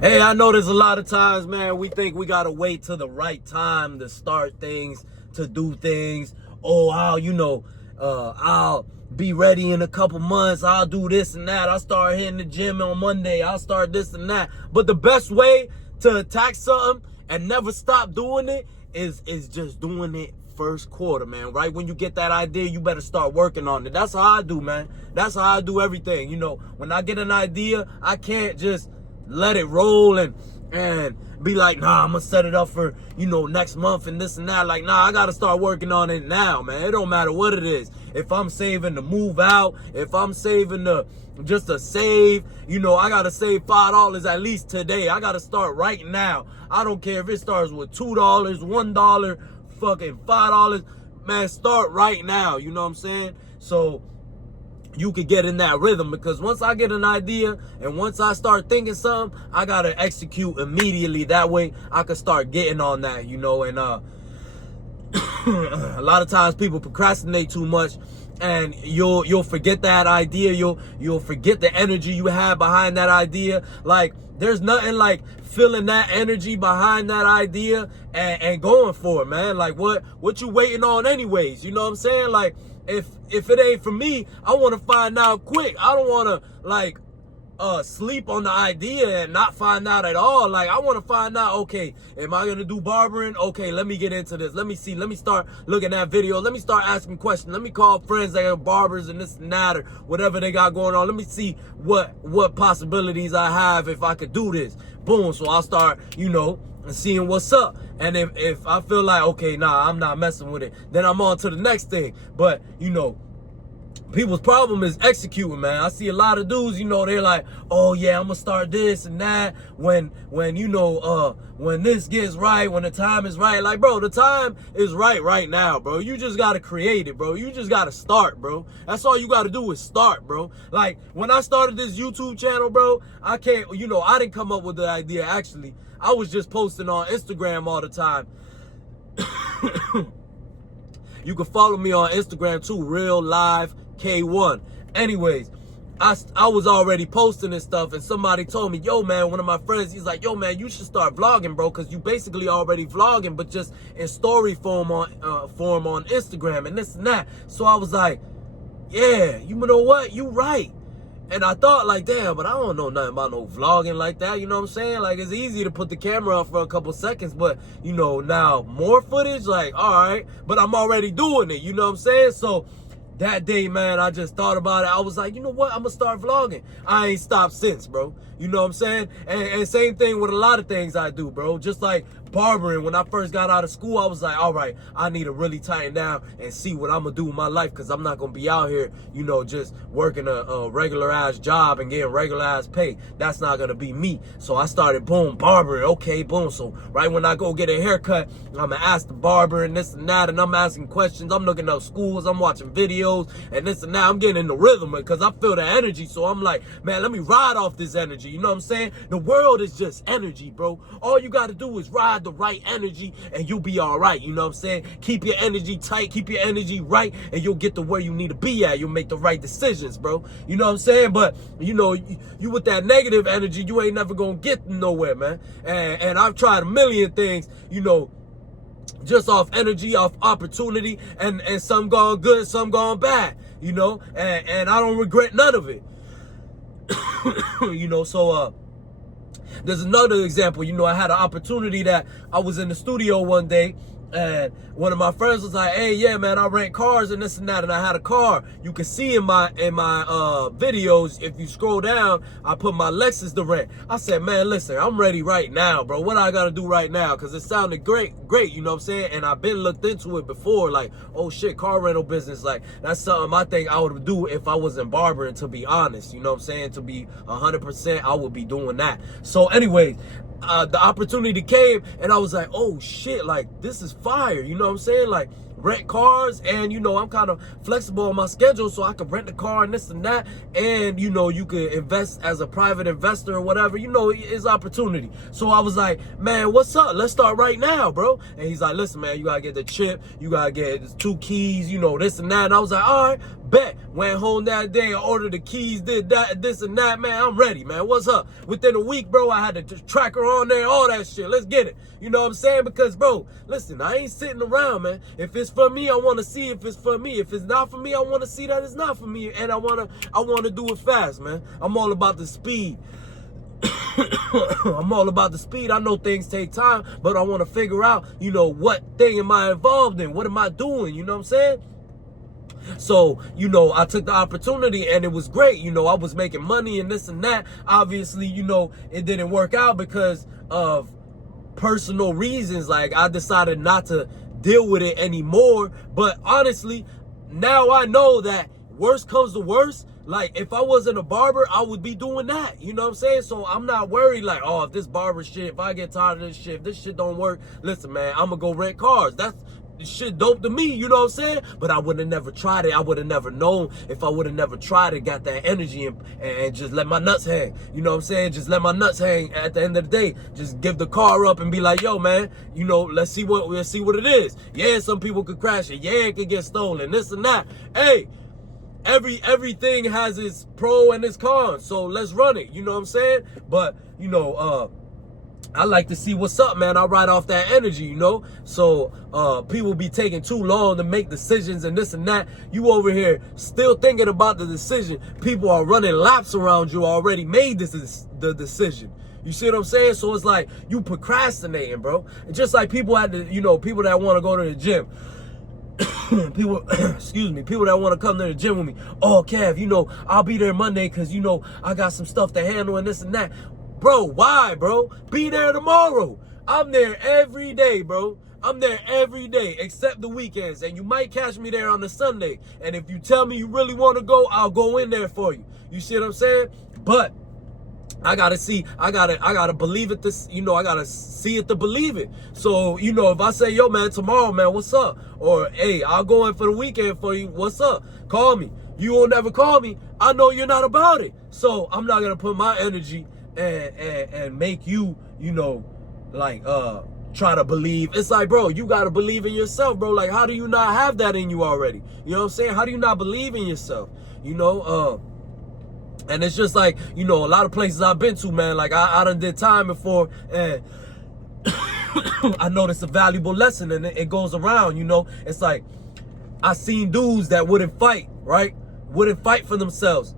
Hey, I know there's a lot of times, man, we think we gotta wait till the right time to start things, to do things. Oh, I'll be ready in a couple months. I'll do this and that. I'll start hitting the gym on Monday. I'll start this and that. But the best way to attack something and never stop doing it is just doing it first quarter, man. Right when you get that idea, you better start working on it. That's how I do, man. That's how I do everything. When I get an idea, I can't just let it roll and be like, nah, I'm gonna set it up for, next month and this and that. Like, nah, I gotta start working on it now, man. It don't matter what it is. If I'm saving to move out, if I'm saving just to save, I gotta save $5 at least today. I gotta start right now. I don't care if it starts with $2, $1, fucking $5. Man, start right now. You know what I'm saying? So you could get in that rhythm, because once I get an idea and once I start thinking something, I gotta execute immediately. That way I could start getting on that, and a lot of times people procrastinate too much, and you'll forget that idea. You'll forget the energy you have behind that idea. Like, there's nothing like feeling that energy behind that idea and going for it, man. Like, what you waiting on anyways? You know what I'm saying? Like, if it ain't for me, I want to find out quick. I don't want to sleep on the idea and not find out at all. Like, I want to find out, okay, am I gonna do barbering? Okay, let me get into this. Let me see. Let me start looking at videos. Let me start asking questions. Let me call friends that are barbers and this and that, or whatever they got going on. Let me see what possibilities I have if I could do this. Boom. So I'll start, seeing what's up. And if I feel like, okay, nah, I'm not messing with it, then I'm on to the next thing. But, people's problem is executing, man. I see a lot of dudes, they're like, oh yeah, I'm gonna start this and that when this gets right, when the time is right. Like, bro, the time is right now, bro. You just gotta create it, bro. You just gotta start, bro. That's all you gotta do is start, bro. Like, when I started this YouTube channel, bro, I didn't come up with the idea, actually. I was just posting on Instagram all the time. You can follow me on Instagram too, Real Live K1. Anyways, I was already posting this stuff, and somebody told me, yo, man, one of my friends, he's like, yo, man, you should start vlogging, bro, because you basically already vlogging, but just in story form on Instagram and this and that. So I was like, yeah, you know what? You right. And I thought, like, damn, but I don't know nothing about no vlogging like that, you know what I'm saying? Like, it's easy to put the camera up for a couple seconds, but, now more footage, like, all right, but I'm already doing it, you know what I'm saying? So that day, man, I just thought about it. I was like, you know what? I'm going to start vlogging. I ain't stopped since, bro. You know what I'm saying? And same thing with a lot of things I do, bro. Just like barbering. When I first got out of school, I was like, all right, I need to really tighten down and see what I'm going to do with my life, because I'm not going to be out here, just working a regular-ass job and getting regular-ass pay. That's not going to be me. So I started, boom, barbering. Okay, boom. So right when I go get a haircut, I'm going to ask the barber and this and that, and I'm asking questions. I'm looking up schools. I'm watching videos and this and that. I'm getting in the rhythm because I feel the energy. So I'm like, man, let me ride off this energy. You know what I'm saying? The world is just energy, bro. All you got to do is ride the right energy and you'll be all right. You know what I'm saying? Keep your energy tight, keep your energy right, and you'll get to where you need to be at. You'll make the right decisions, bro. You know what I'm saying? But, you with that negative energy, you ain't never gonna get nowhere, man. And I've tried a million things, just off energy, off opportunity, and some gone good, some gone bad, and I don't regret none of it. So there's another example. I had an opportunity that I was in the studio one day, and one of my friends was like, hey, yeah, man, I rent cars and this and that, and I had a car. You can see in my videos, if you scroll down, I put my Lexus to rent. I said, man, listen, I'm ready right now, bro. What I gotta do right now? Because it sounded great, you know what I'm saying? And I've been looked into it before, like, oh shit, car rental business, like, that's something I think I would do if I wasn't barbering, to be honest. You know what I'm saying? To be 100%, I would be doing that. So anyways, the opportunity came, and I was like, oh shit, like, this is fire, you know what I'm saying? Like, rent cars, and you know, I'm kind of flexible on my schedule, so I can rent a car and this and that, and you know, you could invest as a private investor or whatever. You know, it's opportunity. So I was like, man, what's up? Let's start right now, bro. And he's like, listen, man, you gotta get the chip, you gotta get 2 keys, you know, this and that. And I was like, all right, bet. Went home that day, I ordered the keys, did that, this and that, man. I'm ready, man. What's up? Within a week, bro, I had the tracker on there, all that shit. Let's get it. You know what I'm saying? Because, bro, listen, I ain't sitting around, man. If it's for me, I want to see if it's for me. If it's not for me, I want to see that it's not for me. And I want to do it fast, man. I'm all about the speed. I'm all about the speed. I know things take time, but I want to figure out, you know, what thing am I involved in? What am I doing? You know what I'm saying? So, you know, I took the opportunity and it was great. You know, I was making money and this and that. Obviously, you know, it didn't work out because of personal reasons. Like, I decided not to deal with it anymore. But honestly, now I know that worst comes to worst. Like, if I wasn't a barber, I would be doing that. You know what I'm saying? So I'm not worried like, oh, if this barber shit, if I get tired of this shit, if this shit don't work, listen, man, I'm going to go rent cars. That's shit dope to me, you know what I'm saying? But I would have never tried it. I would have never known if I would have never tried it, got that energy and just let my nuts hang. You know what I'm saying? Just let my nuts hang at the end of the day. Just give the car up and be like, yo, man, you know, let's see what it is. Yeah, some people could crash it. Yeah, it could get stolen, this and that. Hey, everything has its pro and its cons. So let's run it. You know what I'm saying? But, you know, I like to see what's up, man. I ride off that energy, you know? So, people be taking too long to make decisions and this and that. You over here still thinking about the decision. People are running laps around you already made the decision. You see what I'm saying? So it's like you procrastinating, bro. It's just like people people that want to go to the gym. People, excuse me, people that want to come to the gym with me. Oh, Kev, you know, I'll be there Monday because, you know, I got some stuff to handle and this and that. Bro, why, bro? Be there tomorrow. I'm there every day, bro. I'm there every day except the weekends. And you might catch me there on the Sunday. And if you tell me you really want to go, I'll go in there for you. You see what I'm saying? But I gotta believe it. I gotta see it to believe it. So, you know, if I say, yo, man, tomorrow, man, what's up? Or, hey, I'll go in for the weekend for you. What's up? Call me. You will never call me. I know you're not about it. So I'm not gonna put my energy and make you, you know, like, try to believe. It's like, bro, you got to believe in yourself, bro. Like, how do you not have that in you already? You know what I'm saying? How do you not believe in yourself? You know, and it's just like, you know, a lot of places I've been to, man, like I done did time before, and I noticed a valuable lesson, and it goes around, you know. It's like, I seen dudes that wouldn't fight, right? Wouldn't fight for themselves.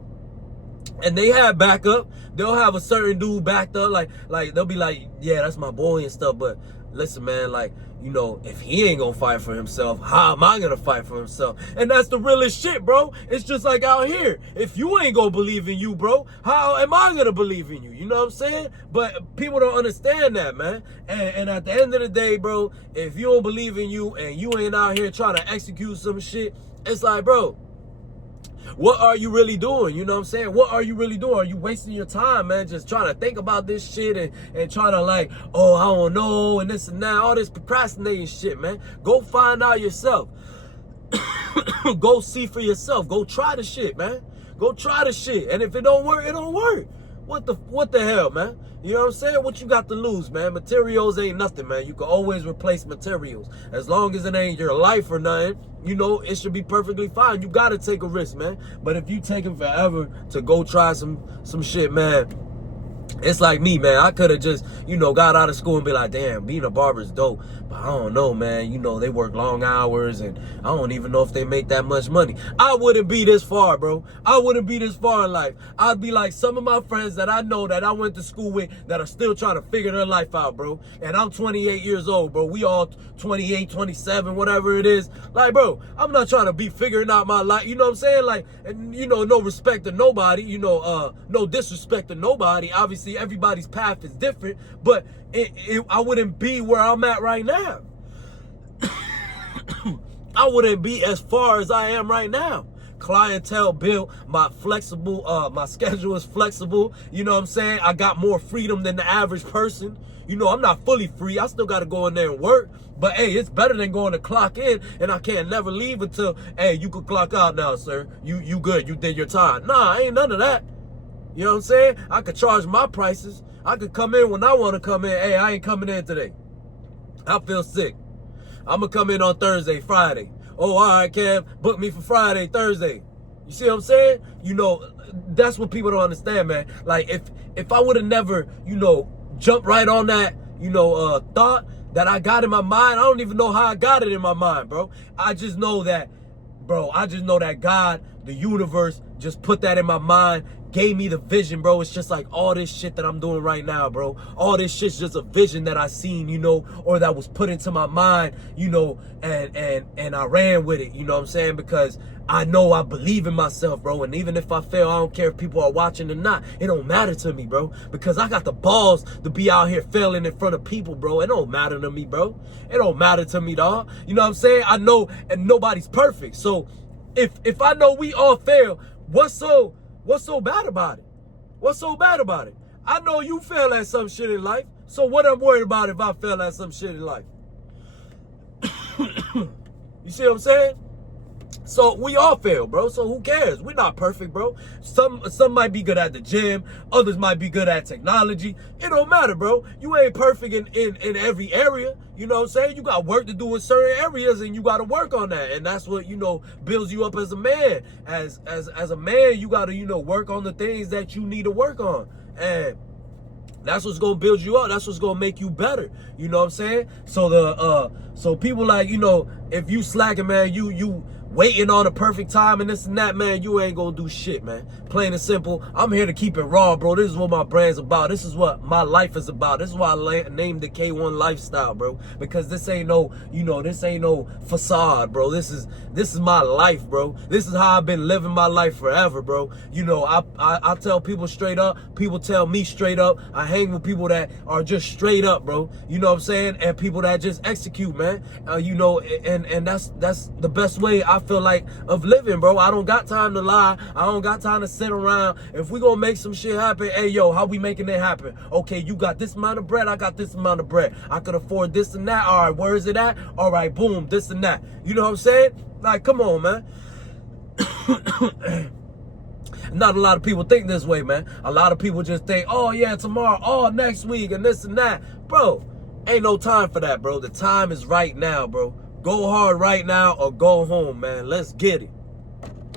And they have backup. They'll have a certain dude backed up. Like they'll be like, yeah, that's my boy and stuff. But listen, man, like, you know, if he ain't gonna fight for himself, how am I gonna fight for himself? And that's the realest shit, bro. It's just like out here. If you ain't gonna believe in you, bro, how am I gonna believe in you? You know what I'm saying? But people don't understand that, man. And at the end of the day, bro, if you don't believe in you and you ain't out here trying to execute some shit, it's like, bro, what are you really doing? You know what I'm saying? What are you really doing? Are you wasting your time, man, just trying to think about this shit and trying to like, oh, I don't know, and this and that, all this procrastinating shit, man. Go find out yourself. Go see for yourself. Go try the shit, man. Go try the shit. And if it don't work, it don't work. What the hell, man? You know what I'm saying? What you got to lose, man? Materials ain't nothing, man. You can always replace materials. As long as it ain't your life or nothing, you know, it should be perfectly fine. You got to take a risk, man. But if you taking forever to go try some shit, man, it's like me, man. I could have just, you know, got out of school and be like, damn, being a barber is dope. But I don't know, man. You know, they work long hours and I don't even know if they make that much money. I wouldn't be this far, bro. I wouldn't be this far in life. I'd be like some of my friends that I know that I went to school with that are still trying to figure their life out, bro. And I'm 28 years old, bro. We all 28, 27, whatever it is. Like, bro, I'm not trying to be figuring out my life. You know what I'm saying? Like, and, you know, no respect to nobody. You know, no disrespect to nobody. Obviously, everybody's path is different. But I wouldn't be where I'm at right now. I wouldn't be as far as I am right now clientele built, my schedule is flexible. You know what I'm saying? I got more freedom than the average person. You know, I'm not fully free. I still got to go in there and work. But, hey, it's better than going to clock in and I can't never leave until, hey, you can clock out now, sir. You good. You did your time. Nah, ain't none of that. You know what I'm saying? I could charge my prices. I could come in when I want to come in. Hey, I ain't coming in today. I feel sick. I'm going to come in on Thursday, Friday. Oh, all right, Kev, book me for Friday, Thursday. You see what I'm saying? You know, that's what people don't understand, man. Like, if I would have never, you know, jumped right on that, you know, thought that I got in my mind, I don't even know how I got it in my mind, bro. I just know that God, the universe, just put that in my mind, gave me the vision, bro. It's just like all this shit that I'm doing right now, bro. All this shit's just a vision that I seen, you know, or that was put into my mind, you know, and I ran with it, you know what I'm saying? Because I know I believe in myself, bro. And even if I fail, I don't care if people are watching or not. It don't matter to me, bro. Because I got the balls to be out here failing in front of people, bro. It don't matter to me, bro. It don't matter to me, dog. You know what I'm saying? I know, and nobody's perfect. So if I know we all fail, what's so bad about it? What's so bad about it? I know you fail at some shit in life. So what I'm worried about if I fail at some shit in life? You see what I'm saying? So we all fail, bro. So who cares? We're not perfect, bro. Some might be good at the gym. Others might be good at technology. It don't matter, bro. You ain't perfect in every area. You know what I'm saying? You got work to do in certain areas and you got to work on that. And that's what, you know, builds you up as a man. As a man, you got to, you know, work on the things that you need to work on. And that's what's gonna build you up. That's what's gonna make you better. You know what I'm saying? So so people like, you know, if you slacking, man, you waiting on a perfect time and this and that, man, you ain't gonna do shit, man. Plain and simple. I'm here to keep it raw, bro. This is what my brand's about. This is what my life is about. This is why I named the K1 Lifestyle, bro. Because this ain't no, you know, this ain't no facade, bro. This is my life, bro. This is how I've been living my life forever, bro. You know, I tell people straight up. People tell me straight up. I hang with people that are just straight up, bro. You know what I'm saying? And people that just execute, man. You know, and that's the best way I feel like of living, bro. I don't got time to lie. I don't got time to sit around. If we gonna make some shit happen, hey, yo, how we making it happen? Okay, you got this amount of bread, I got this amount of bread. I could afford this and that. All right, where is it at? All right, boom, this and that. You know what I'm saying? Like, come on, man. Not a lot of people think this way, man. A lot of people just think, oh, yeah, tomorrow, oh, next week, and this and that. Bro, ain't no time for that, bro. The time is right now, bro. Go hard right now or go home, man. Let's get it.